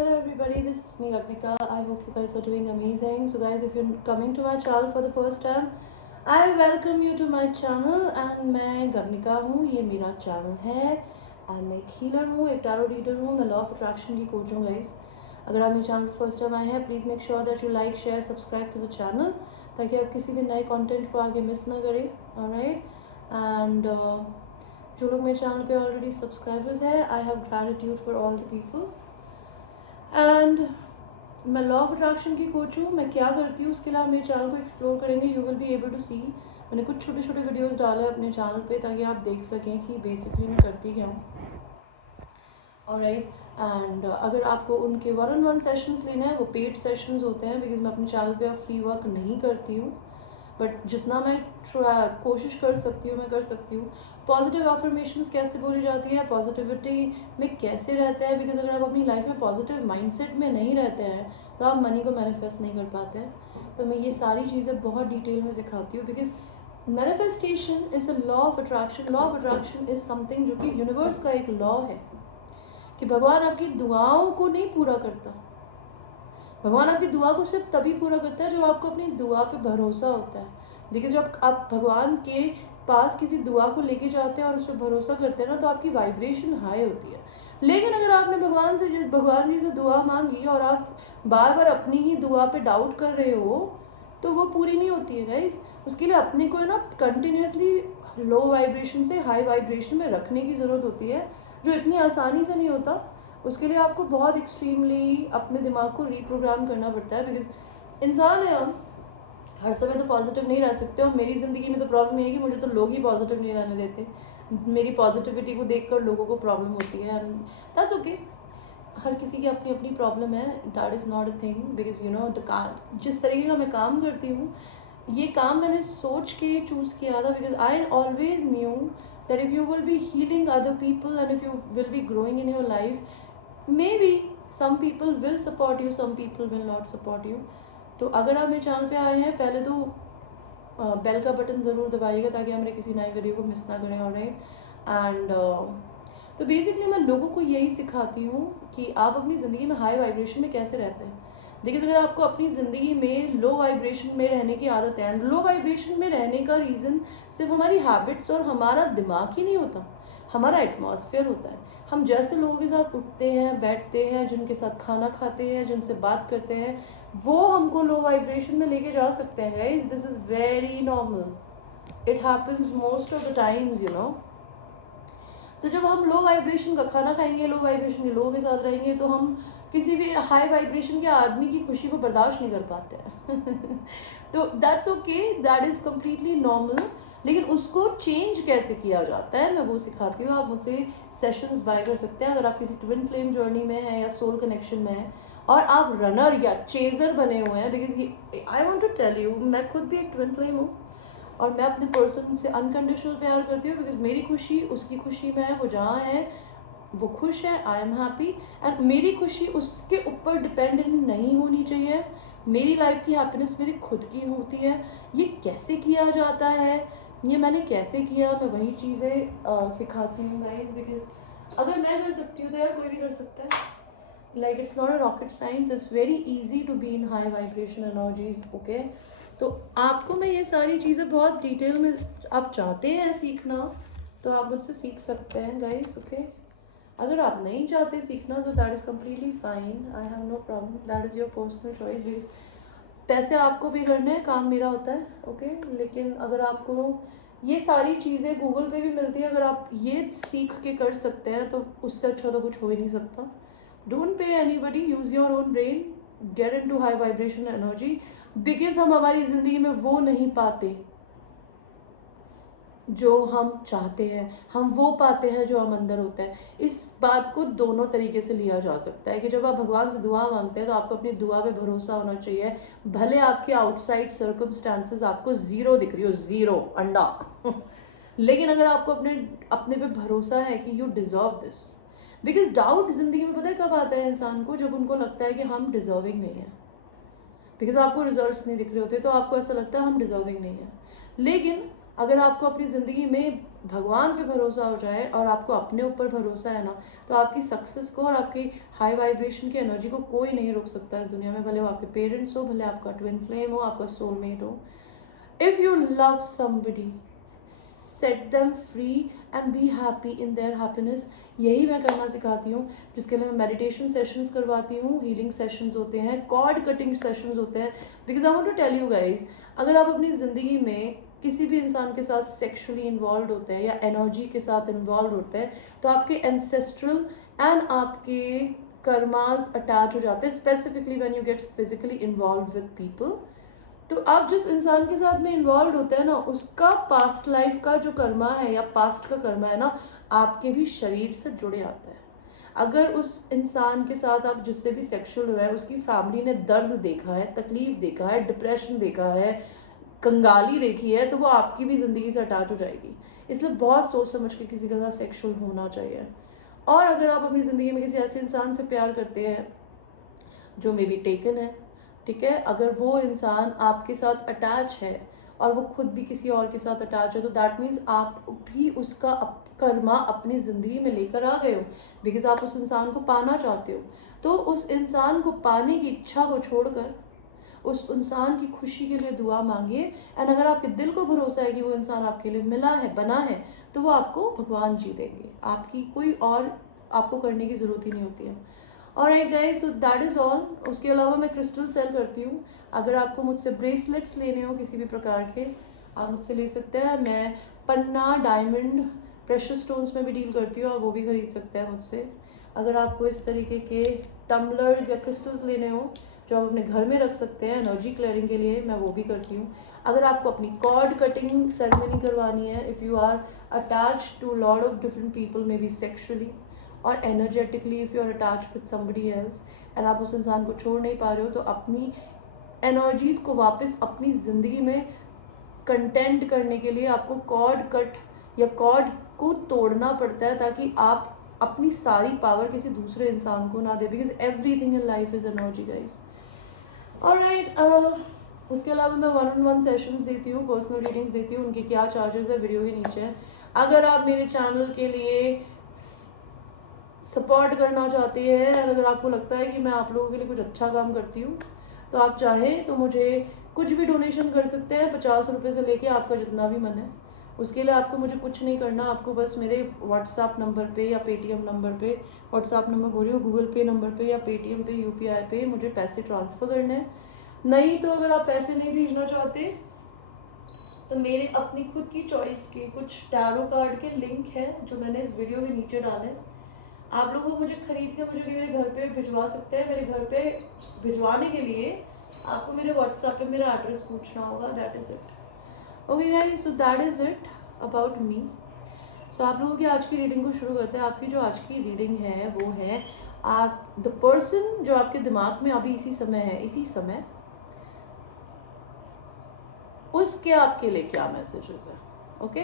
Hello everybody, this is me Agnika. I hope you guys are doing amazing. So guys, if you're coming to my channel for the first time, I welcome you to my channel and मैं गगनिका हूँ, ये मेरा channel है and मैं एक healer हूँ, एक tarot reader हूँ, मैं लॉ ऑफ अट्रैक्शन की कोच हूँ गाइस. अगर आप मेरे चैनल पर फर्स्ट टाइम आए हैं, please make sure that you like share subscribe to the channel ताकि आप किसी भी नए कंटेंट को आगे मिस ना करें. ऑलराइट, एंड जो लोग मेरे चैनल पे ऑलरेडी सब्सक्राइबर्स है, I have gratitude for all the people. And मैं लॉ ऑफ अट्रैक्शन की कोच हूँ. मैं क्या करती हूँ उसके लिए आप मेरे चैनल को एक्सप्लोर करेंगे, you will be able to see. मैंने कुछ छोटे छोटे वीडियोस डाले अपने चैनल पे ताकि आप देख सकें कि बेसिकली मैं करती क्या हूँ. ऑलराइट, एंड अगर आपको उनके 1-on-1 सेशंस लेना है, वो पेड सेशंस होते हैं बिकॉज मैं अपने चैनल पे अब फ्री वर्क नहीं करती हूँ. बट जितना मैं कोशिश कर सकती हूँ मैं कर सकती हूँ. पॉजिटिव अफर्मेशंस कैसे बोली जाती है, पॉजिटिविटी में कैसे रहता है, बिकॉज अगर आप अपनी लाइफ में पॉजिटिव माइंडसेट में नहीं रहते हैं तो आप मनी को मैनिफेस्ट नहीं कर पाते हैं. तो मैं ये सारी चीज़ें बहुत डिटेल में सिखाती हूँ because manifestation is a law of attraction. Law of attraction is something जो कि यूनिवर्स का एक लॉ है कि भगवान आपकी दुआओं को नहीं पूरा करता. भगवान आपकी दुआ को सिर्फ तभी पूरा करता है जब आपको अपनी दुआ पे भरोसा होता है. देखिए, जब आप भगवान के पास किसी दुआ को लेके जाते हैं और उस पर भरोसा करते हैं ना, तो आपकी वाइब्रेशन हाई होती है. लेकिन अगर आपने भगवान जी से दुआ मांगी और आप बार बार अपनी ही दुआ पे डाउट कर रहे हो तो वो पूरी नहीं होती है गाइस. उसके लिए अपने को है ना कंटिन्यूसली लो वाइब्रेशन से हाई वाइब्रेशन में रखने की ज़रूरत होती है, जो इतनी आसानी से नहीं होता. उसके लिए आपको बहुत एक्सट्रीमली अपने दिमाग को रीप्रोग्राम करना पड़ता है बिकॉज इंसान है हम, हर समय तो पॉजिटिव नहीं रह सकते. और मेरी ज़िंदगी में तो प्रॉब्लम ये है कि मुझे तो लोग ही पॉजिटिव नहीं रहने देते. मेरी पॉजिटिविटी को देखकर लोगों को प्रॉब्लम होती है एंड दैट्स ओके. हर किसी की अपनी अपनी प्रॉब्लम है, that is not a thing because you know जिस तरीके का मैं काम करती हूँ, ये काम मैंने सोच के चूज़ किया था because I always new that if you will be healing other people and if you will be growing in your life, maybe some people will support you, some people will not support you. तो अगर आप मेरे channel पे आए हैं, पहले तो bell का बटन ज़रूर दबाइएगा ताकि हमारे किसी नए वीडियो को मिस ना करें. ऑलराइट, एंड तो बेसिकली मैं लोगों को यही सिखाती हूँ कि आप अपनी ज़िंदगी में हाई वाइब्रेशन में कैसे रहते हैं. देखिए, अगर आपको अपनी ज़िंदगी में लो वाइब्रेशन में रहने की आदत है, एंड लो वाइब्रेशन में रहने का रीज़न सिर्फ हमारी हैबिट्स और हमारा दिमाग ही नहीं होता, हमारा एटमॉस्फेयर होता है. हम जैसे लोगों के साथ उठते हैं, बैठते हैं, जिनके साथ खाना खाते हैं, जिनसे बात करते हैं, वो हमको लो वाइब्रेशन में लेके जा सकते हैं guys. This is very normal, it happens most of the times, you know. तो जब हम लो वाइब्रेशन का खाना खाएंगे, लो वाइब्रेशन के लोगों के साथ रहेंगे, तो हम किसी भी हाई वाइब्रेशन के आदमी की खुशी को बर्दाश्त नहीं कर पाते हैं. तो that's okay, that is completely normal. लेकिन उसको चेंज कैसे किया जाता है मैं वो सिखाती हूँ. आप मुझसे सेशंस बाय कर सकते हैं अगर आप किसी ट्विन फ्लेम जर्नी में हैं या सोल कनेक्शन में हैं और आप रनर या चेजर बने हुए हैं. बिकॉज ये I want to tell you, मैं खुद भी एक ट्विन फ्लेम हूँ और मैं अपने पर्सन से अनकंडीशनल प्यार करती हूँ बिकॉज मेरी खुशी उसकी खुशी में है. वो जहाँ है वो खुश है, आई एम हैप्पी. एंड मेरी खुशी उसके ऊपर डिपेंडेंट नहीं होनी चाहिए. मेरी लाइफ की हैप्पीनेस मेरी खुद की होती है. ये कैसे किया जाता है, ये मैंने कैसे किया, मैं वही चीज़ें सिखाती हूँ गाइस. बिकॉज अगर मैं कर सकती हूँ तो यार कोई भी कर सकता है. Like it's not a rocket science, it's very easy to be in high vibration energies. Okay, तो आपको मैं ये सारी चीज़ें बहुत डिटेल में, आप चाहते हैं सीखना तो आप मुझसे सीख सकते हैं गाइस. ओके, अगर आप नहीं चाहते सीखना तो that is completely fine, I have no problem, that is your personal choice. Because पैसे आपको पे करने हैं, काम मेरा होता है. ओके, लेकिन अगर आपको ये सारी चीज़ें गूगल पे भी मिलती है, अगर आप ये सीख के कर सकते हैं तो उससे अच्छा तो कुछ हो ही नहीं सकता. Don't pay anybody, use your own brain, get into high vibration energy. Because हम हमारी ज़िंदगी में वो नहीं पाते जो हम चाहते हैं, हम वो पाते हैं जो हम अंदर होता है. इस बात को दोनों तरीके से लिया जा सकता है कि जब आप भगवान से दुआ मांगते हैं तो आपको अपनी दुआ पे भरोसा होना चाहिए, भले आपके आउटसाइड सर्कमस्टांसेस आपको ज़ीरो दिख रही हो, ज़ीरो अंडा. लेकिन अगर आपको अपने पे भरोसा है कि you deserve this. Because doubt ज़िंदगी में पता है कब आता है इंसान को, जब उनको लगता है कि हम डिज़र्विंग नहीं है. बिकॉज आपको रिजल्ट्स नहीं दिख रहे होते तो आपको ऐसा लगता है हम डिज़र्विंग नहीं है. लेकिन अगर आपको अपनी ज़िंदगी में भगवान पे भरोसा हो जाए और आपको अपने ऊपर भरोसा है ना, तो आपकी सक्सेस को और आपकी हाई वाइब्रेशन की एनर्जी को कोई नहीं रोक सकता इस दुनिया में, भले वो आपके पेरेंट्स हो, भले आपका ट्विन फ्लेम हो, आपका सोलमेट हो। If you love somebody, set them free and be happy in their happiness. यही मैं करना सिखाती हूँ, जिसके लिए मैं मेडिटेशन सेशंस करवाती हूँ, हीलिंग सेशंस होते हैं, कॉर्ड कटिंग सेशंस होते हैं। Because I want to tell you guys, अगर आप अपनी ज़िंदगी में किसी भी इंसान के साथ सेक्सुअली इन्वॉल्व होते हैं या एनर्जी के साथ इन्वॉल्व होते हैं, तो आपके एंसेस्ट्रल एंड आपके कर्मास अटैच हो जाते हैं, specifically when you get physically involve with people. तो आप जिस इंसान के साथ में इन्वॉल्व होते हैं ना, उसका पास्ट लाइफ का जो कर्मा है या पास्ट का कर्मा है ना, आपके भी शरीर से जुड़े आता है। अगर उस इंसान के साथ आप जिससे भी सेक्सुअल हुआ है, उसकी फैमिली ने दर्द देखा है, तकलीफ देखा है, डिप्रेशन देखा है, कंगाली देखी है, तो वो आपकी भी ज़िंदगी से अटैच हो जाएगी। इसलिए बहुत सोच समझ के किसी के साथ सेक्सुअल होना चाहिए। और अगर आप अपनी ज़िंदगी में किसी ऐसे इंसान से प्यार करते हैं जो मे बी टेकन है, ठीक है, अगर वो इंसान आपके साथ अटैच है और वो खुद भी किसी और के साथ अटैच है, तो दैट मीन्स आप भी उसका कर्मा अपनी ज़िंदगी में लेकर आ गए हो, बिकॉज आप उस इंसान को पाना चाहते हो। तो उस इंसान को पाने की इच्छा को छोड़कर उस इंसान की खुशी के लिए दुआ मांगिए। एंड अगर आपके दिल को भरोसा है कि वो इंसान आपके लिए मिला है, बना है, तो वो आपको भगवान जी देंगे, आपकी कोई और आपको करने की ज़रूरत ही नहीं होती है। Alright guys, so that is all. उसके अलावा मैं क्रिस्टल सेल करती हूँ। अगर आपको मुझसे ब्रेसलेट्स लेने हो किसी भी प्रकार के, आप मुझसे ले सकते हैं। मैं पन्ना, डायमंड, प्रेशस स्टोन्स में भी डील करती हूँ, आप वो भी खरीद सकते हैं मुझसे। अगर आपको इस तरीके के टम्बलर्स या क्रिस्टल्स लेने हो जो आप अपने घर में रख सकते हैं एनर्जी क्लियरिंग के लिए, मैं वो भी करती हूँ। अगर आपको अपनी कॉर्ड कटिंग सेरेमनी करवानी है, if you are attach to lot of different people, may be sexually और energetically, if you are attach with somebody else and आप उस इंसान को छोड़ नहीं पा रहे हो, तो अपनी एनर्जीज़ को वापस अपनी ज़िंदगी में कंटेंट करने के लिए आपको कॉर्ड कट या कॉर्ड को तोड़ना पड़ता है, ताकि आप अपनी सारी पावर किसी दूसरे इंसान को ना दे, because everything in life is energy guys. Alright, उसके अलावा मैं 1-on-1 सेशंस देती हूँ, पर्सनल रीडिंग्स देती हूँ। उनके क्या चार्जेस है वीडियो के नीचे है। अगर आप मेरे चैनल के लिए सपोर्ट करना चाहती है और अगर आपको लगता है कि मैं आप लोगों के लिए कुछ अच्छा काम करती हूँ, तो आप चाहें तो मुझे कुछ भी डोनेशन कर सकते हैं, 50 रुपये से लेके आपका जितना भी मन है। उसके लिए आपको मुझे कुछ नहीं करना, आपको बस मेरे व्हाट्सएप नंबर पे या पेटीएम नंबर पे, व्हाट्सएप नंबर बोल रही हूँ, गूगल पे नंबर पे या पेटीएम पे, यूपीआई पे मुझे पैसे ट्रांसफ़र करने हैं। नहीं तो अगर आप पैसे नहीं भेजना चाहते, तो मेरे अपनी खुद की चॉइस के कुछ टैरो कार्ड के लिंक है जो मैंने इस वीडियो के नीचे डाले। आप लोगों को मुझे खरीद के मुझे मेरे घर पे भिजवा सकते हैं। मेरे घर पे भिजवाने के लिए आपको मेरे व्हाट्सएप पे मेरा एड्रेस पूछना होगा। That is it. Okay guys, so that is it about me. So आप लोगों की आज की रीडिंग को शुरू करते हैं। आपकी जो आज की रीडिंग है वो है, आप द पर्सन जो आपके दिमाग में अभी इसी समय है, इसी समय उसके आपके लिए क्या मैसेजेस है। Okay,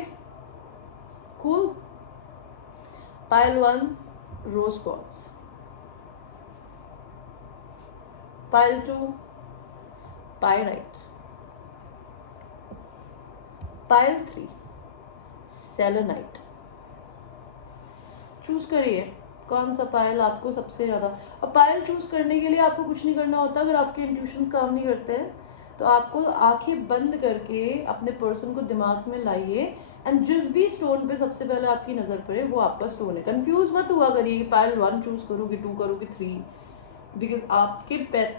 cool. Pile 1 rose quartz, pile 2 pyrite, pile 3 selenite. Choose करिए कौन सा पायल आपको सबसे ज़्यादा। अब पायल चूज करने के लिए आपको कुछ नहीं करना होता। अगर आपके इंट्यूशंस काम नहीं करते हैं, तो आपको आंखें बंद करके अपने पर्सन को दिमाग में लाइए एंड जिस भी स्टोन पे सबसे पहले आपकी नज़र पड़े वो आपका स्टोन है। कंफ्यूज मत हुआ करिए कि पायल 1 चूज करूँ कि 2 करूँ कि 3, बिकॉज आपके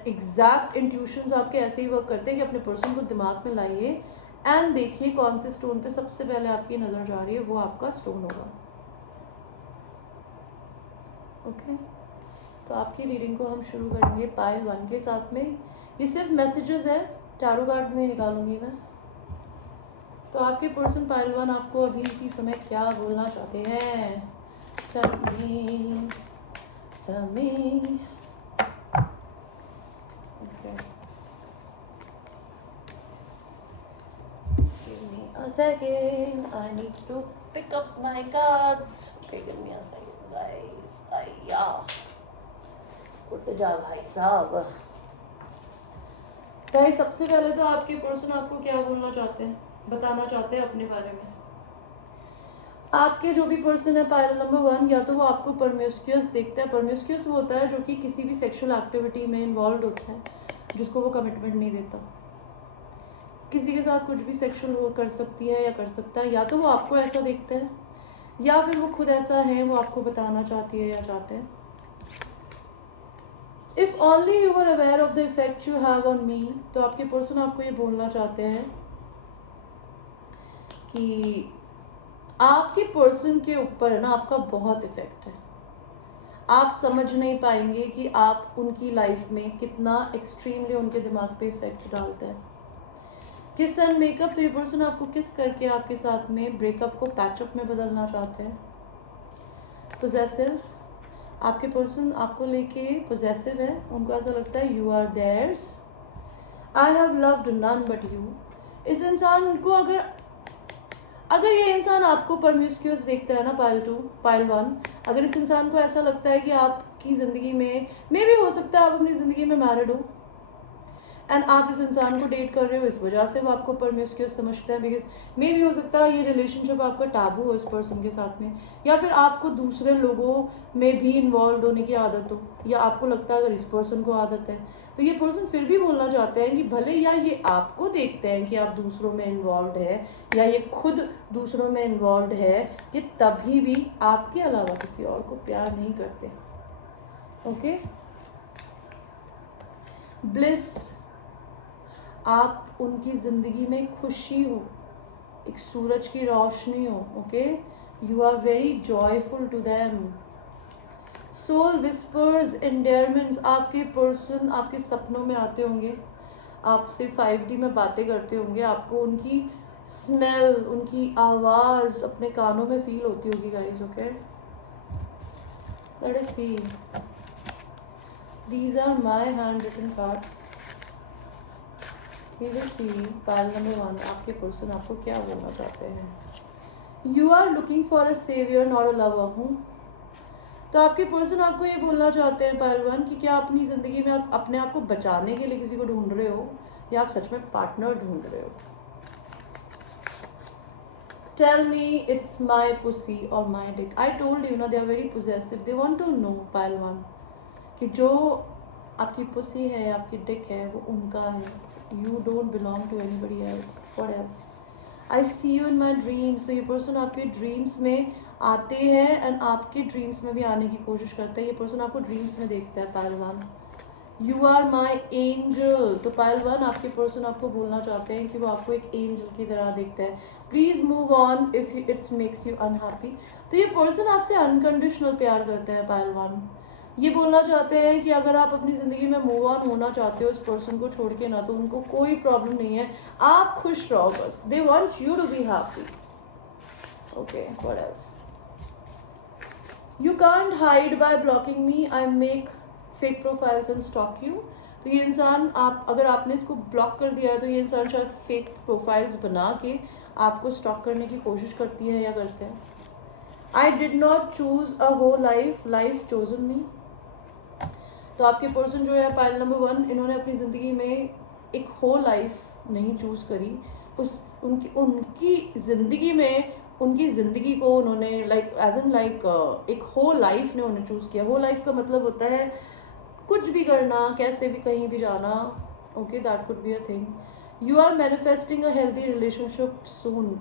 एग्जैक्ट इंट्यूशंस आपके ऐसे ही वर्क करते हैं कि अपने पर्सन को दिमाग में लाइए एंड देखिए कौन से स्टोन पे सबसे पहले आपकी नज़र जा रही है, वो आपका स्टोन होगा। ओके, तो आपकी रीडिंग को हम शुरू करेंगे पाइल 1 के साथ में। ये सिर्फ मैसेजेस है, टैरो कार्ड्स नहीं निकालूंगी मैं। तो आपके पर्सन पाइल 1 आपको अभी इसी समय क्या बोलना चाहते हैं। Tell me. Okay. Give me a second. I need to pick up my cards. Okay, give me a second, guys. आया उठ जा भाई साहब। भाई सबसे पहले तो आपके पर्सन आपको क्या बोलना चाहते हैं, बताना चाहते हैं अपने बारे में। आपके जो भी पर्सन है पाइल नंबर 1, या तो वो आपको परम्यूस्क्यूअस देखता है। परम्यूस्क्यूअस वो होता है जो कि किसी भी सेक्सुअल एक्टिविटी में इन्वॉल्व होता है, जिसको वो कमिटमेंट नहीं देता, किसी के साथ कुछ भी सेक्सुअल वो कर सकती है या कर सकता है। या तो वो आपको ऐसा देखता है, या फिर वो खुद ऐसा है, वो आपको बताना चाहती है या चाहते हैं। If only you are aware of the effect you have on me, तो आपके पर्सन आपको ये बोलना चाहते हैं कि आपके पर्सन के ऊपर है ना आपका बहुत इफेक्ट है। आप समझ नहीं पाएंगे कि आप उनकी लाइफ में कितना एक्सट्रीमली उनके दिमाग पे इफेक्ट डालते हैं। किस एंड मेकअप, तो ये पर्सन आपको किस करके आपके साथ में ब्रेकअप को पैचअप में बदलना चाहते हैं। पोजेसिव, आपके पर्सन आपको लेके पोजेसिव है, उनको ऐसा लगता है you are theirs, I have loved none but you. इस इंसान को अगर ये इंसान आपको परम्यूस्क्यूअस देखता है ना, पाइल 2 पाइल 1, अगर इस इंसान को ऐसा लगता है कि आपकी ज़िंदगी में मे भी हो सकता है आप अपनी ज़िंदगी में मैरिड हो एंड आप इस इंसान को डेट कर रहे हो, इस वजह से वो आपको परम्यूस्क्यूअस समझता है, बिकॉज मे भी हो सकता है ये रिलेशनशिप आपका टाबू हो इस पर्सन के साथ में, या फिर आपको दूसरे लोगों में भी इन्वॉल्व होने की आदत हो, या आपको लगता है अगर इस पर्सन को आदत है तो ये पर्सन फिर भी बोलना चाहते हैं कि भले यार ये आपको देखते हैं कि आप दूसरों में इन्वॉल्व है, या ये खुद दूसरों में इन्वॉल्व है, ये तभी भी आपके अलावा किसी और को प्यार नहीं करते। ओके, ब्लिस, आप उनकी ज़िंदगी में खुशी हो, एक सूरज की रोशनी हो। Okay, you are very joyful to them. Soul whispers, endearments, आपके पर्सन आपके सपनों में आते होंगे, आपसे 5D में बातें करते होंगे, आपको उनकी स्मेल, उनकी आवाज़ अपने कानों में फील होती होगी guys. Okay, let us see, these are my hand written cards. We will see pile number 1, आपके पर्सन आपको क्या बोलना चाहते हैं। You are looking for a savior not a lover हूँ, तो आपके पर्सन आपको ये बोलना चाहते हैं पाइल 1 कि क्या अपनी ज़िंदगी में आप अपने आप को बचाने के लिए किसी को ढूंढ रहे हो, या आप सच में पार्टनर ढूंढ रहे हो। Tell me it's my pussy or my dick. I told you ना, they are very possessive. They want to know pile 1 कि जो आपकी पुसी है, आपकी डिक है, वो उनका है। You don't belong to anybody else. What else, I see you in my dreams, तो ये पर्सन आपके ड्रीम्स में आते हैं एंड आपके ड्रीम्स में भी आने की कोशिश करते हैं। ये पर्सन आपको ड्रीम्स में देखता है pile 1। You are my angel, तो पाइल 1 आपके पर्सन आपको बोलना चाहते हैं कि वो आपको एक एंजल की तरह देखता है। Please move on if it's makes you unhappy, तो ये पर्सन आपसे अनकंडीशनल प्यार करते हैं पाइल 1। ये बोलना चाहते हैं कि अगर आप अपनी ज़िंदगी में मूव ऑन होना चाहते हो इस पर्सन को छोड़ के ना, तो उनको कोई प्रॉब्लम नहीं है, आप खुश रहो बस। They want you to be happy. Okay, what else, you can't hide by blocking me, I make fake profiles and stalk you, तो ये इंसान आप अगर आपने इसको ब्लॉक कर दिया है, तो ये इंसान शायद फेक प्रोफाइल्स बना के आपको स्टॉक करने की कोशिश करती है या करते हैं। I did not choose a whole life, life chosen me, तो आपके पर्सन जो है पाइल नंबर 1, इन्होंने अपनी ज़िंदगी में एक होल लाइफ नहीं चूज़ करी, उस उनकी ज़िंदगी में उनकी ज़िंदगी को उन्होंने एक होल लाइफ ने उन्हें चूज़ किया। होल लाइफ का मतलब होता है कुछ भी करना, कैसे भी कहीं भी जाना। Okay, that could be a thing. You are manifesting a healthy relationship soon,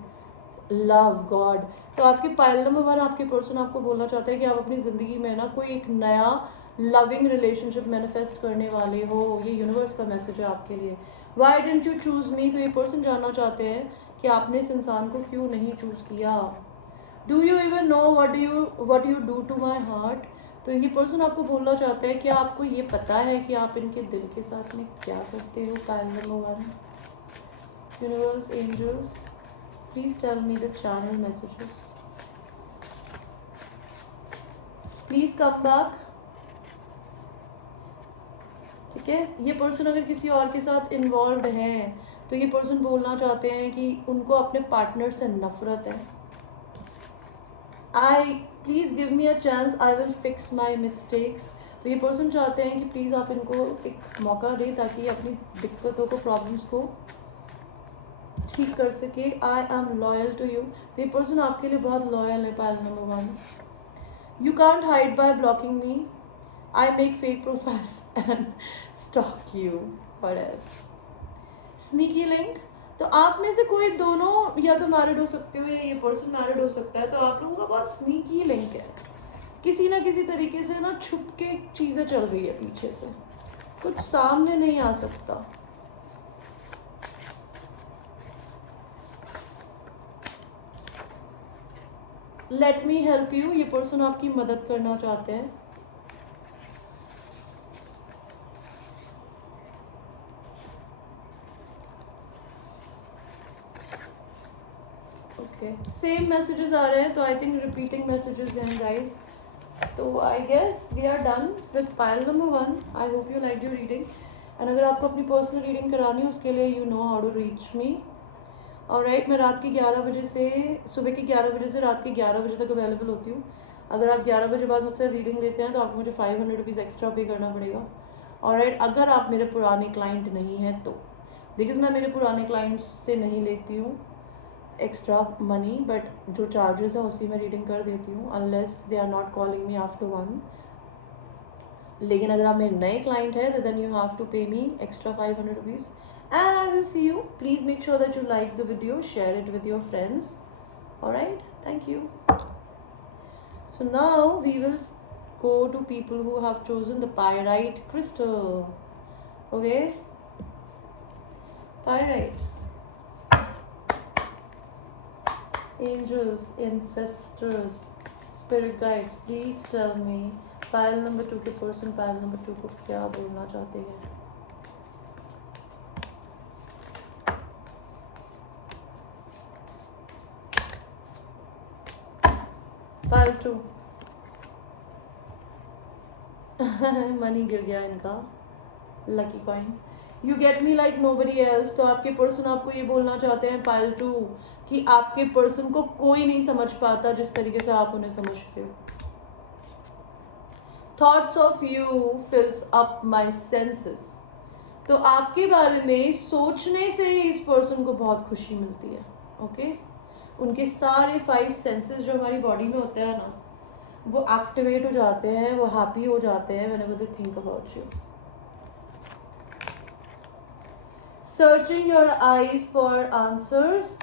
love God, तो आपके पाइल नंबर 1 आपके पर्सन आपको बोलना चाहते हैं कि आप अपनी ज़िंदगी में ना कोई एक नया लविंग रिलेशनशिप मैनिफेस्ट करने वाले हो। ये यूनिवर्स का मैसेज है आपके लिए। वाई डेंट यू चूज़ मी, तो ये पर्सन जानना चाहते हैं कि आपने इस इंसान को क्यों नहीं चूज़ किया। Do you even know what you do to my heart, तो ये पर्सन आपको बोलना चाहते हैं कि आपको ये पता है कि आप इनके दिल के साथ में क्या करते हो। Pile number 1, universe, angels, please tell me the channel messages, please come back। ठीक है, ये पर्सन अगर किसी और के साथ इन्वॉल्व है, तो ये पर्सन बोलना चाहते हैं कि उनको अपने पार्टनर से नफरत है। I please give me a chance, I will fix my mistakes, तो ये पर्सन चाहते हैं कि प्लीज़ आप इनको एक मौका दें ताकि अपनी दिक्कतों को, प्रॉब्लम्स को ठीक कर सके। I am loyal to you, तो ये पर्सन आपके लिए बहुत लॉयल है। Pile number 1, you can't hide by blocking me, I make fake profiles and stalk you. What else? Sneaky link, तो आप में से कोई दोनों या तो मैरिड हो सकते हो या ये पर्सन मैरिड हो सकता है। तो आप लोगों का बहुत स्नीकी लिंक है, किसी ना किसी तरीके से ना छुप के चीज़ें चल रही है पीछे से, कुछ सामने नहीं आ सकता। लेट मी हेल्प यू, ये पर्सन आपकी मदद करना चाहते हैं। ओके, सेम मैसेजेस आ रहे हैं, तो आई थिंक रिपीटिंग मैसेजेस हैं गाइस। तो I guess we are done with pile number 1। I hope you like your reading, and अगर आपको अपनी पर्सनल रीडिंग करानी है उसके लिए you know how to reach me. Alright, मैं रात के 11 बजे से सुबह के 11 बजे से रात के 11 बजे तक अवेलेबल होती हूँ। अगर आप 11 बजे बाद मुझसे रीडिंग लेते हैं तो आपको मुझे 500 रुपीज़ एक्स्ट्रा पे करना पड़ेगा। ऑलराइट, अगर आप मेरे पुराने क्लाइंट नहीं हैं तो, बिकॉज मैं मेरे पुराने क्लाइंट्स से नहीं लेती हूँ एक्स्ट्रा मनी, बट जो चार्जेस हैं उसी में रीडिंग कर देती हूँ, unless they are not calling me after 1। लेकिन अगर आप मेरे नए क्लाइंट हैं तो then you have to pay me extra 500 rupees, and I will see you. Please make sure that you like the video, share it with your friends. Alright, thank you. So now we will go to people who have chosen the pyrite crystal. Okay, pyrite. Angels, ancestors, spirit guides, please tell me pile number 2 के person pile number 2 को क्या बोलना चाहते हैं। Pile 2 money गिर गया इनका, lucky coin. You get me like nobody else, तो आपके पर्सन आपको ये बोलना चाहते हैं पाइल 2 कि आपके पर्सन को कोई नहीं समझ पाता जिस तरीके से आप उन्हें समझते हो। Thoughts of you फिल्स up my senses, तो आपके बारे में सोचने से ही इस पर्सन को बहुत खुशी मिलती है। ओके, उनके सारे 5 सेंसेस जो हमारी बॉडी में होते हैं ना, वो एक्टिवेट हो जाते हैं, वो हैप्पी हो जाते हैं whenever they think about you. Searching your eyes for answers,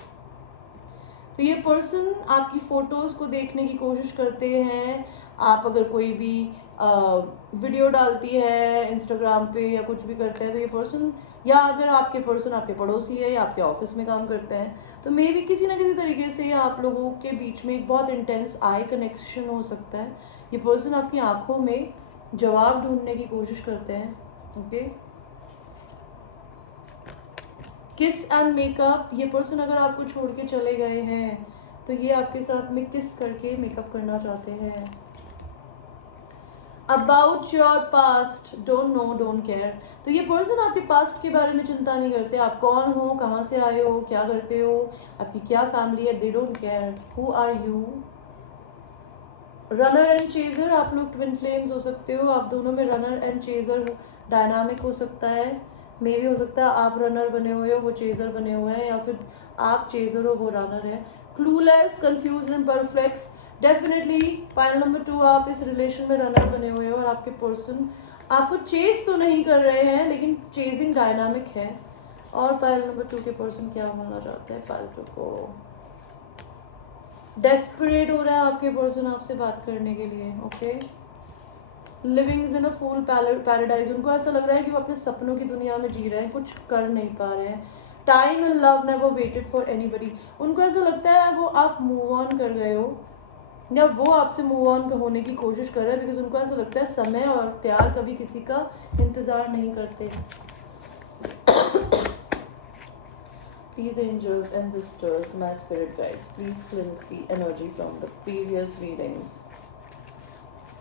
तो ये पर्सन आपकी फोटोज को देखने की कोशिश करते हैं। आप अगर कोई भी वीडियो डालती है इंस्टाग्राम पे या कुछ भी करते हैं तो ये पर्सन, या अगर आपके पर्सन आपके पड़ोसी है या आपके ऑफिस में काम करते हैं, तो मे भी किसी ना किसी तरीके से आप लोगों के बीच में एक बहुत इंटेंस आई कनेक्शन हो सकता है। ये पर्सन आपकी आंखों में जवाब ढूंढने की कोशिश करते हैं। ओके, किस एंड मेकअप, ये पर्सन अगर आपको छोड़ के चले गए हैं तो ये आपके साथ में किस करके मेकअप करना चाहते हैं। About your past, don't know don't care, तो ये पर्सन आपके पास्ट के बारे में चिंता नहीं करते। आप कौन हो, कहाँ से आए हो, क्या करते हो, आपकी क्या फैमिली है, they don't care. Who are you. Runner and chaser, आप लोग ट्विन फ्लेम्स हो सकते हो, आप दोनों में रनर एंड चेजर डायनामिक हो सकता है। मे भी हो सकता है आप रनर बने हुए हो वो चेजर बने हुए हैं, या फिर आप चेजर हो वो रनर है। Clueless, confuse and perplexed, definitely pile number 2 आप इस रिलेशन में रनर बने हुए हो और आपके पर्सन आपको चेज तो नहीं कर रहे हैं लेकिन चेजिंग डायनामिक है। और पाइल नंबर 2 के पर्सन क्या होना चाहते हैं पाइल 2 को, डेस्परेट हो रहा है आपके पर्सन आपसे बात करने के लिए। Okay, living in a fool paradise, उनको ऐसा लग रहा है कि वो अपने सपनों की दुनिया में जी रहे हैं, कुछ कर नहीं पा रहे हैं। Time and love never waited for anybody, उनको ऐसा लगता है वो आप मूव ऑन कर गए हो या वो आपसे मूव ऑन होने की कोशिश कर रहे हैं, बिकॉज उनको ऐसा लगता है समय और प्यार कभी किसी का इंतज़ार नहीं करते। Please angels, ancestors, my spirit guides, please cleanse the energy from the previous readings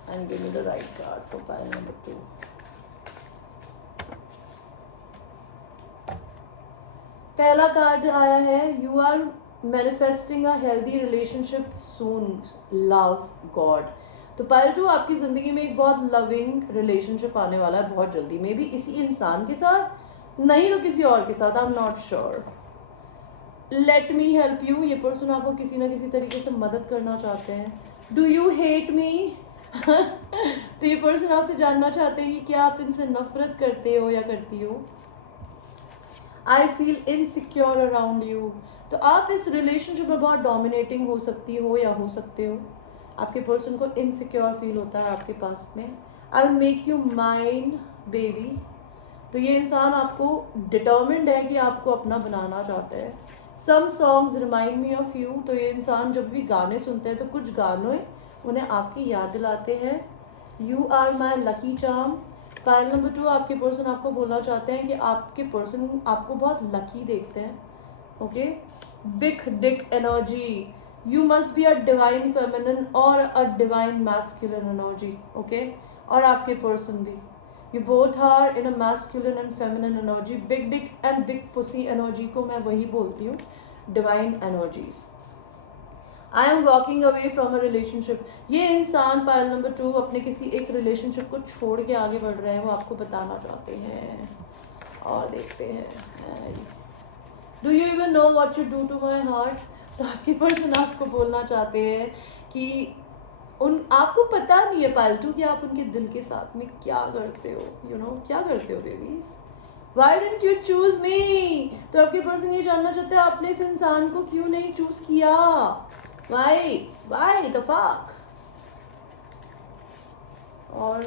and give me the right card for pile number 2. पहला कार्ड आया है, you are manifesting a healthy relationship soon, love God. तो pile 2 आपकी ज़िंदगी में एक बहुत loving relationship आने वाला है बहुत जल्दी, मे बी इसी इंसान के साथ, नहीं तो किसी और के साथ, आई am not sure. Let me help you, ये पर्सन आपको किसी ना किसी तरीके से मदद करना चाहते हैं. डू यू हेट मी तो ये पर्सन आपसे जानना चाहते हैं कि क्या आप इनसे नफरत करते हो या करती हो. I feel insecure around you, तो आप इस रिलेशनशिप में बहुत डोमिनेटिंग हो सकती हो या हो सकते हो. आपके पर्सन को इनसिक्योर फील होता है आपके पास में. I will make you mine baby, तो ये इंसान आपको डिटर्मिन्ड है कि आपको अपना बनाना चाहता है. Some songs remind me of you, तो ये इंसान जब भी गाने सुनते हैं तो कुछ गाने उन्हें आपकी याद दिलाते हैं. You are my lucky charm. Pile number 2, आपके पर्सन आपको बोलना चाहते हैं कि आपके पर्सन आपको बहुत लकी देखते हैं. Okay. Big dick energy, you must be a divine feminine और a divine masculine energy. Okay. और आपके पर्सन भी, you both are in a masculine and feminine energy. Big dick and big pussy energy को मैं वही बोलती हूँ, divine energies. I am walking away from a relationship. ये इंसान पायल नंबर 2 अपने किसी एक रिलेशनशिप को छोड़ के आगे बढ़ रहे हैं, वो आपको बताना चाहते हैं. और देखते हैं, do you even know what you do to my heart? तो आपके पर्सन आपको बोलना चाहते हैं कि आपको पता नहीं है पालतू कि आप उनके दिल के साथ में क्या करते हो. क्या करते हो babies. Why didn't you choose me, तो आपके पर्सन ये जानना चाहते हैं आपने इस इंसान को क्यों नहीं चूज किया. Why the fuck. और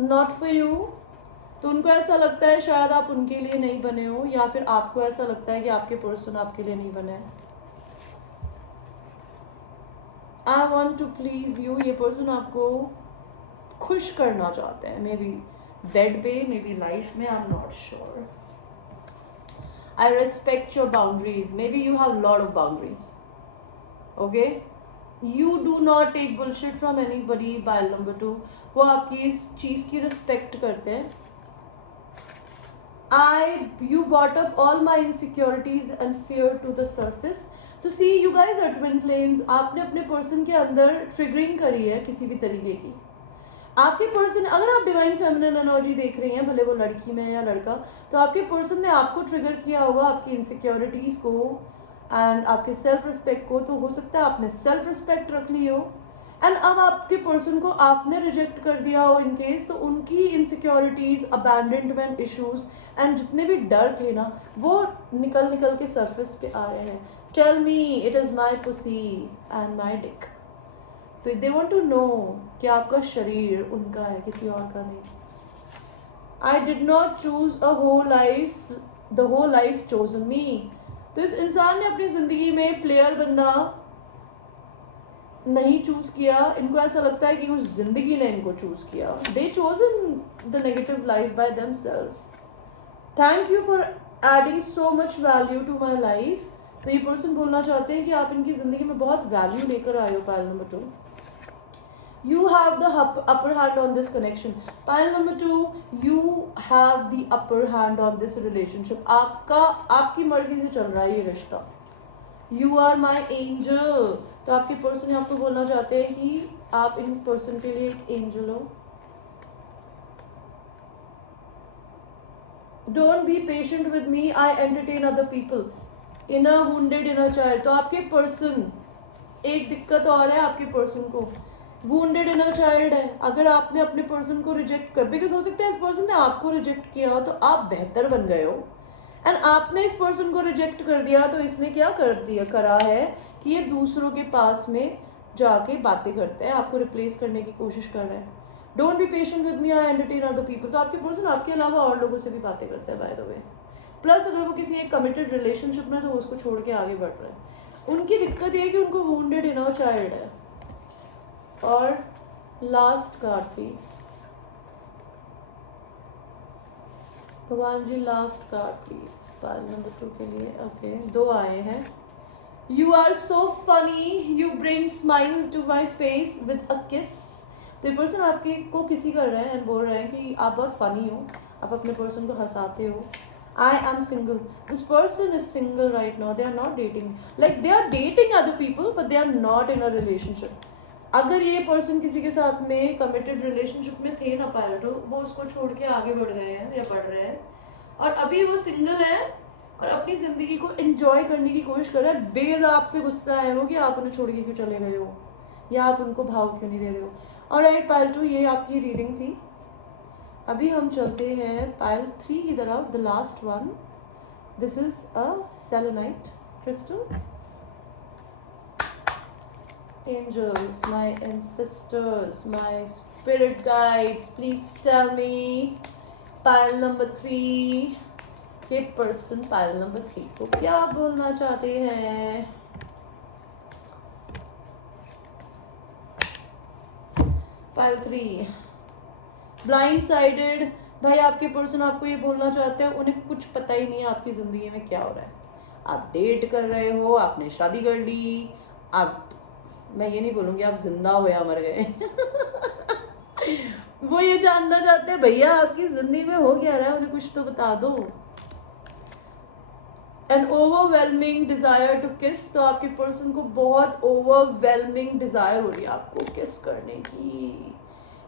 नॉट फॉर यू, तो उनको ऐसा लगता है शायद आप उनके लिए नहीं बने हो, या फिर आपको ऐसा लगता है कि आपके पर्सन आपके लिए नहीं बने. I want to please you, ये पर्सन आपको खुश करना चाहते हैं. मे बी बेड पे, मे बी लाइफ में, I am not sure. I respect your boundaries, maybe you have lot of boundaries. Okay. You do not take bullshit from anybody. Pile number 2, वो आपकी इस चीज की respect करते हैं. You brought up all my insecurities and fear to the surface. तो see you guys are twin flames. आपने अपने पर्सन के अंदर ट्रिगरिंग करी है किसी भी तरीके की. आपके पर्सन, अगर आप डिवाइन फेमिनिन एनर्जी देख रही हैं, भले वो लड़की में या लड़का, तो आपके पर्सन ने आपको ट्रिगर किया होगा आपकी इनसिक्योरिटीज को एंड आपके सेल्फ रिस्पेक्ट को. तो हो सकता है आपने सेल्फ रिस्पेक्ट रख ली हो एंड अब आपके पर्सन को आपने रिजेक्ट कर दिया हो इन केस, तो उनकी इनसिक्योरिटीज, अबैंडनमेंट इश्यूज एंड जितने भी डर थे ना, वो निकल के सरफेस पे आ रहे हैं. Tell me it is my pussy and my dick. तो दे वांट टू नो कि आपका शरीर उनका है, किसी और का नहीं. I did not choose a whole life, the whole life chosen me. तो इस इंसान ने अपनी जिंदगी में प्लेयर बनना नहीं चूज किया. इनको ऐसा लगता है कि उस जिंदगी ने इनको चूज किया. They chosen the negative life by themselves. Thank you for adding so much value to my life. तो ये पर्सन बोलना चाहते हैं कि आप इनकी जिंदगी में बहुत वैल्यू लेकर आए हो. पायल number 2, you have the upper hand on this connection. Pile number 2, you have the upper hand on this relationship. आपकी मर्जी से चल रहा है ये रिश्ता. You are my angel. तो आपके पर्सन आपको बोलना चाहते हैं कि आप इन पर्सन के लिए एक एंजल हो. Don't be patient with me, I entertain other people. Inner wounded inner child. तो आपके पर्सन, एक दिक्कत और है आपके पर्सन को, वुंडेड इनर चाइल्ड है. अगर आपने अपने पर्सन को रिजेक्ट कर, बिकॉज हो सकता है इस पर्सन ने आपको रिजेक्ट किया हो तो आप बेहतर बन गए हो एंड आपने इस पर्सन को रिजेक्ट कर दिया, तो इसने क्या करा है कि ये दूसरों के पास में जाके बातें करते हैं, आपको रिप्लेस करने की कोशिश कर रहे हैं. Don't be patient with me, I entertain other people. तो आपके पर्सन आपके अलावा और लोगों से भी बातें करते हैं बाय द वे. प्लस अगर वो किसी एक कमिटेड रिलेशनशिप में, तो उसको छोड़ के आगे बढ़ रहे हैं. उनकी दिक्कत ये है कि उनको वुंडेड इनर चाइल्ड है. और लास्ट कार्ड प्लीज भगवान जी, last card please pile number 2 के लिए. ओके, 2 आए हैं. You are so funny, you bring smile to my face with a kiss. तो ये पर्सन आपके को किसी कर रहे हैं एंड बोल रहे हैं कि आप बहुत फनी हो, आप अपने पर्सन को हंसाते हो. I am single. This person is single right now. They are not dating. Like they are dating other people, but they are not in a relationship. अगर ये पर्सन किसी के साथ में कमिटेड रिलेशनशिप में थे ना पायलट, वो उसको छोड़ के आगे बढ़ गए हैं या बढ़ रहे हैं, और अभी वो सिंगल है और अपनी ज़िंदगी को एंजॉय करने की कोशिश कर रहा है, बेज आपसे गुस्सा है वो कि आप उन्हें छोड़ के क्यों चले गए हो या आप उनको भाव क्यों नहीं दे रहे हो। और राइट पायल 2, ये आपकी रीडिंग थी। अभी हम चलते हैं पायल 3 की तरफ, the last one. This is a selenite crystal. Angels, my ancestors, my spirit guides, please tell me pile number 3 के पर्सन पाइल नंबर 3 को क्या बोलना चाहते हैं। Pile 3, blind sided. भाई आपके पर्सन आपको ये बोलना चाहते हैं उन्हें कुछ पता ही नहीं है आपकी ज़िंदगी में क्या हो रहा है। आप डेट कर रहे हो, आपने शादी कर ली, आप, मैं ये नहीं बोलूँगी आप जिंदा हो या मर गए वो ये जानना चाहते हैं भैया आपकी ज़िंदगी में हो क्या रहा है, उन्हें कुछ तो बता दो। एन ओवरवेलमिंग डिज़ायर टू किस, तो आपके पर्सन को बहुत ओवरवेलमिंग डिज़ायर हो रही है आपको किस करने की।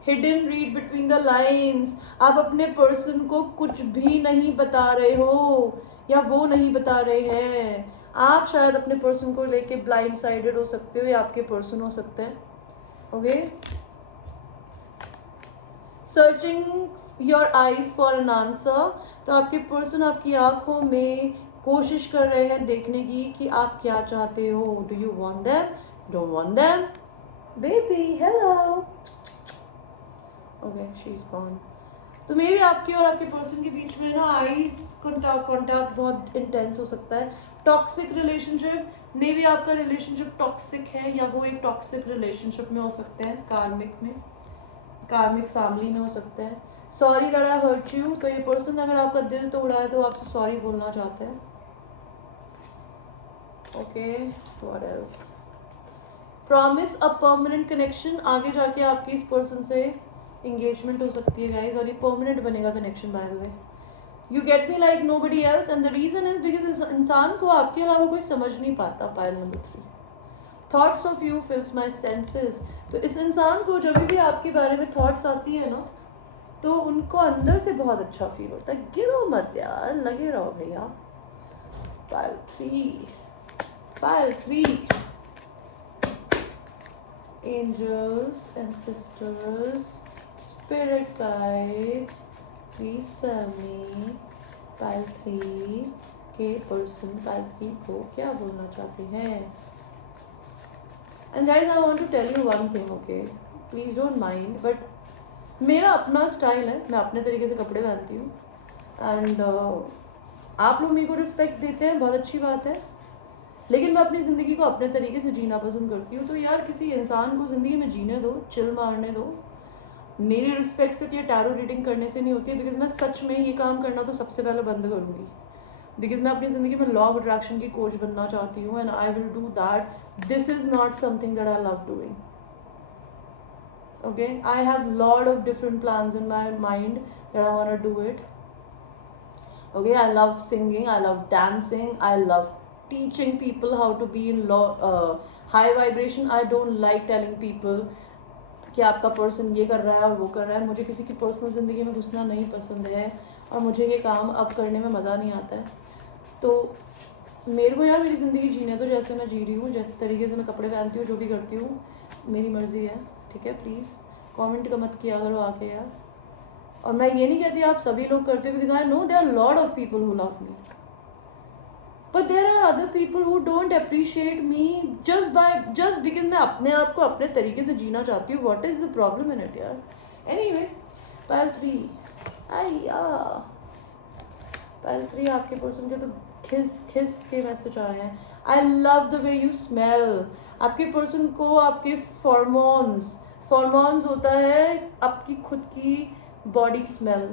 Hidden read between the lines, आप अपने पर्सन को कुछ भी नहीं बता रहे हो या वो नहीं बता रहे हैं। आप शायद अपने पर्सन को लेके ब्लाइंड साइडेड हो सकते हो या आपके पर्सन हो सकते हैं। Okay, searching your eyes for an answer, तो आपके पर्सन आपकी आंखों में कोशिश कर रहे हैं देखने की कि आप क्या चाहते हो। Do you want them, don't want them, baby hello. Okay, she is gone. तो मे भी आपके और आपके पर्सन के बीच में ना आईज कॉन्टैक्ट बहुत इंटेंस हो सकता है। टॉक्सिक रिलेशनशिप, मे भी आपका रिलेशनशिप टॉक्सिक है या वो एक टॉक्सिक रिलेशनशिप में हो सकते हैं, कार्मिक में, कार्मिक फैमिली में हो सकता है। Sorry that I hurt you, तो ये पर्सन अगर आपका दिल तोड़ा है तो आपसे सॉरी बोलना चाहते हैं। Okay, what else, promise a permanent connection, आगे जाके आपकी इस पर्सन से इंगेजमेंट हो सकती है गाइज, और ये परमानेंट बनेगा connection by the way. You get me like nobody else, and the reason is because इस इंसान को आपके अलावा कोई समझ नहीं पाता। Pile number 3, thoughts of you fills my senses, तो इस इंसान को जब भी आपके बारे में थॉट्स आती है ना तो उनको अंदर से बहुत अच्छा फील होता है। गिरो मत यार, लगे रहो भैया। Pile 3, pile 3, angels and sisters, spirit guides, please tell me pile 3 के पर्सन पाइल 3 को क्या बोलना चाहते हैं। And guys I want to tell you one thing, okay, please don't mind, but मेरा अपना स्टाइल है, मैं अपने तरीके से कपड़े पहनती हूँ, एंड आप लोग मेरे को रिस्पेक्ट देते हैं, बहुत अच्छी बात है, लेकिन मैं अपनी ज़िंदगी को अपने तरीके से जीना पसंद करती हूँ। तो यार किसी इंसान को ज़िंदगी में जीने दो, चिल मारने दो। मेरी रिस्पेक्ट सिर्फ ये टैरो रीडिंग करने से नहीं होती है, बिकॉज मैं सच में ये काम करना तो सबसे पहले बंद करूँगी, बिकॉज मैं अपनी ज़िंदगी में लॉ ऑफ अट्रैक्शन की कोच बनना चाहती हूँ, and I will do that. This is not something that I love doing. Okay, I have lot of different plans in my mind that I want to do it. Okay, I love singing, I love dancing, I love teaching people how to be in high vibration. I don't like telling people कि आपका person ये कर रहा है और वो कर रहा है। मुझे किसी की पर्सनल ज़िंदगी में घुसना नहीं पसंद है और मुझे ये काम अब करने में मज़ा नहीं आता है। तो मेरे को यार मेरी ज़िंदगी जीने दो जैसे मैं जी रही हूँ, जिस तरीके से मैं कपड़े पहनती हूँ, जो भी करती हूँ, मेरी मर्ज़ी है, ठीक है। प्लीज़ कमेंट का मत किया करो आके यार। और मैं ये नहीं कहती आप सभी लोग करते हो, because I know there are lot of people who love me, but there are other people who don't appreciate me just because मैं अपने आप को अपने तरीके से जीना चाहती हूँ। What is the problem in it यार। एनीवे, पाइल 3, आइया पाइल 3 आपके पर्सन के तो खिस खिस के मैसेज आए हैं। I love the way you smell, आपके पर्सन को आपके फॉर्मोन्स होता है, आपकी खुद की बॉडी स्मेल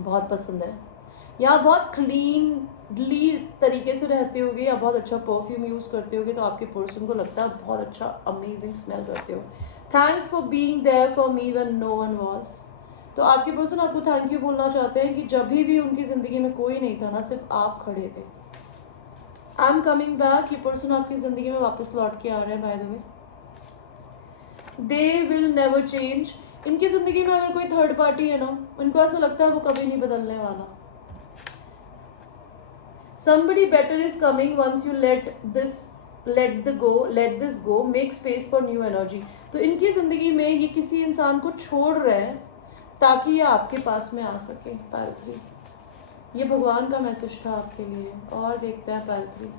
बहुत पसंद है, या बहुत क्लीनली तरीके से रहते होगे या बहुत अच्छा परफ्यूम यूज़ करते होगे, तो आपके पर्सन को लगता है बहुत अच्छा अमेजिंग स्मेल करते हो। Thanks for being there for me when no one was, तो आपके पर्सन आपको थैंक यू बोलना चाहते हैं कि जब भी उनकी ज़िंदगी में कोई नहीं था ना, सिर्फ आप खड़े थे। आई एम कमिंग बैक, ये पर्सन आपकी ज़िंदगी में वापस लौट के आ रहे हैं bye the way. They will never change. इनकी ज़िंदगी में अगर कोई थर्ड पार्टी है ना, उनको ऐसा लगता है वो कभी नहीं बदलने वाला। Somebody better is coming once you let this go, make space for new energy। तो इनकी ज़िंदगी में ये किसी इंसान को छोड़ रहे हैं ताकि ये आपके पास में आ सके। पायल 3, ये भगवान का मैसेज था आपके लिए। और देखते हैं pile 3,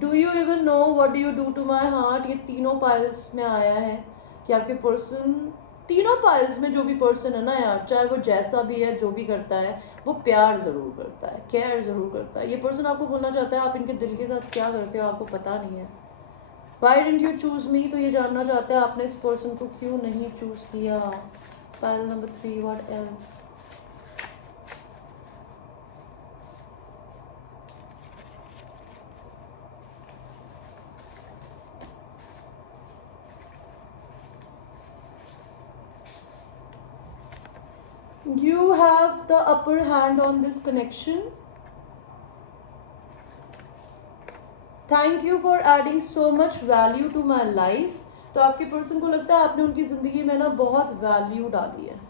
do you even know what do you do to my heart. ये तीनों पाइल्स में आया है कि आपके पर्सन, तीनों पाइल्स में जो भी पर्सन है ना यार, चाहे वो जैसा भी है, जो भी करता है, वो प्यार ज़रूर करता है, केयर ज़रूर करता है। ये पर्सन आपको बोलना चाहता है आप इनके दिल के साथ क्या करते हो आपको पता नहीं है। वाई डिडंट यू चूज़ मी, तो ये जानना चाहता है आपने इस पर्सन को क्यों नहीं चूज़ किया। Pile number 3, what else. You have the upper hand on this connection. Thank you for adding so much value to my life। तो आपके पर्सन को लगता है आपने उनकी ज़िंदगी में ना बहुत वैल्यू डाली है।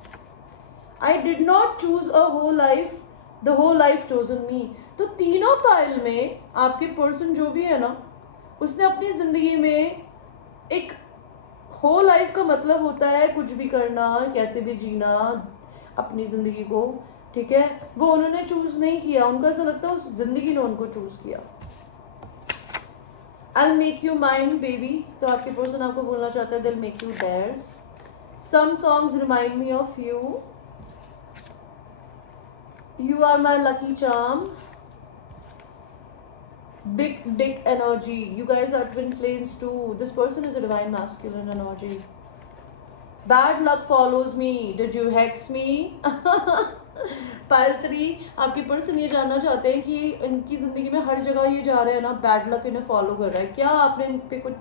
I did not choose a whole life, the whole life chosen me। तो तीनों पाइल में आपके पर्सन जो भी है ना, उसने अपनी ज़िंदगी में एक होल लाइफ का मतलब होता है कुछ भी करना, कैसे भी जीना अपनी ज़िंदगी को, ठीक है, वो उन्होंने चूज़ नहीं किया। उनको ऐसा लगता है उस ज़िंदगी ने उनको चूज़ किया। I'll make you mine baby। तो आपके पर्सन आपको बोलना चाहता है they'll make you theirs। Some songs remind me of you। You are my lucky charm। Big dick energy। You guys are twin flames too। This person is a divine masculine energy। Bad luck follows me। Did you hex me? Pile 3, आपके person ये जानना चाहते हैं कि इनकी ज़िंदगी में हर जगह ये जा रहे हैं ना, बैड लक इन्हें फॉलो कर रहा है। क्या आपने इन पे कुछ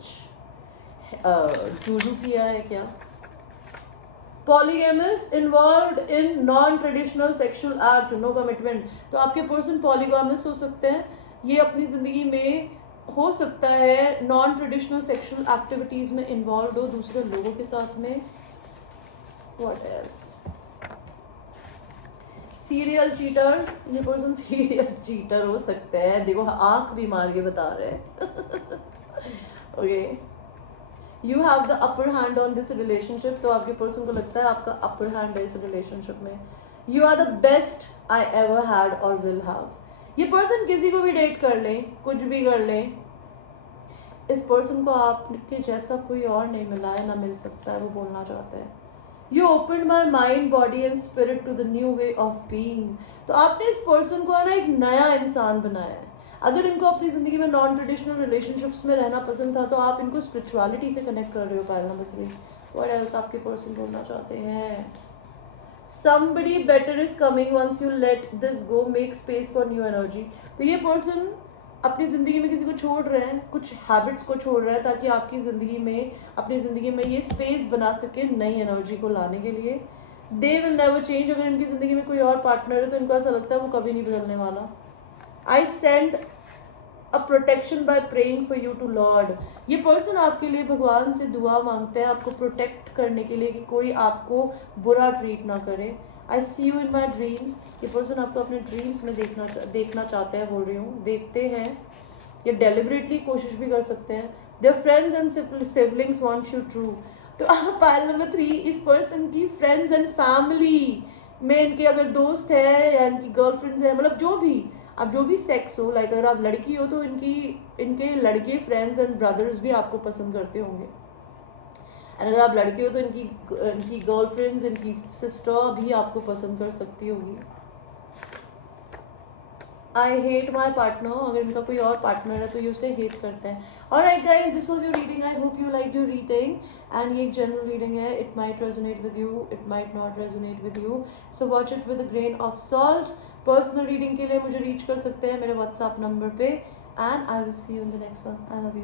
जूजू किया है क्या? Polygamous, involved in non traditional sexual act, no commitment. तो आपके पर्सन पॉलीगैमस हो सकते हैं। ये अपनी ज़िंदगी में हो सकता है नॉन ट्रेडिशनल सेक्सुअल एक्टिविटीज़ में इन्वॉल्व हो दूसरे लोगों के साथ में। What else? सीरियल चीटर, ये पर्सन सीरियल चीटर हो सकते हैं। देखो आंख भी मार के बता रहे हैं। Okay, you have the upper hand on this relationship. तो आपके पर्सन को लगता है आपका अपर हैंड है इस रिलेशनशिप में। You are the best I ever had और विल हैव। ये पर्सन किसी को भी डेट कर ले, कुछ भी कर ले, इस पर्सन को आपके जैसा कोई और नहीं मिला है, ना मिल सकता है, वो बोलना चाहते हैं। You opened my mind, body and spirit to the new way of being। तो आपने इस पर्सन को है ना एक नया इंसान बनाया है। अगर इनको अपनी ज़िंदगी में नॉन ट्रेडिशनल रिलेशनशिप्स में रहना पसंद था तो आप इनको स्पिरिचुअलिटी से कनेक्ट कर रहे हो। पाइल नंबर 3, व्हाट एल्स आपके पर्सन बोलना चाहते हैं? Somebody better is coming once you let this go, make space for new energy। तो ये पर्सन अपनी ज़िंदगी में किसी को छोड़ रहे हैं, कुछ हैबिट्स को छोड़ रहे हैं ताकि आपकी ज़िंदगी में, अपनी ज़िंदगी में ये स्पेस बना सके नई एनर्जी को लाने के लिए। They will never change. अगर इनकी ज़िंदगी में कोई और पार्टनर है तो इनको ऐसा लगता है वो कभी नहीं बदलने वाला। I send a protection by praying for you to lord. ये पर्सन आपके लिए भगवान से दुआ मांगते हैं आपको प्रोटेक्ट करने के लिए कि कोई आपको बुरा ट्रीट ना करे। आई see you in my dreams. ये पर्सन आपको अपने ड्रीम्स में देखना चाहते हैं, बोल रही हूँ, देखते हैं। ये डेलिबरेटली कोशिश भी कर सकते हैं। Their friends and siblings want you true. तो पाइल नंबर 3, इस पर्सन की फ्रेंड्स एंड फैमिली में, इनके अगर दोस्त है या इनकी गर्लफ्रेंड्स है, मतलब जो भी, अब जो भी सेक्स हो, लाइक अगर आप लड़की हो तो इनके लड़के फ्रेंड्स एंड ब्रदर्स भी आपको पसंद करते होंगे। अगर आप लड़के हो तो इनकी गर्लफ्रेंड्स, इनकी सिस्टर भी आपको पसंद कर सकती होगी। I hate my partner. अगर इनका कोई और पार्टनर है तो ये उसे हेट करते हैं। Alright guys, this was your reading. I hope you like your reading and ये एक जनरल रीडिंग है। It might resonate with you, it might not resonate with you, so watch it with a grain of salt. Personal reading के लिए मुझे reach कर सकते हैं मेरे व्हाट्सएप नंबर पे and I will see you in the next one. I love you.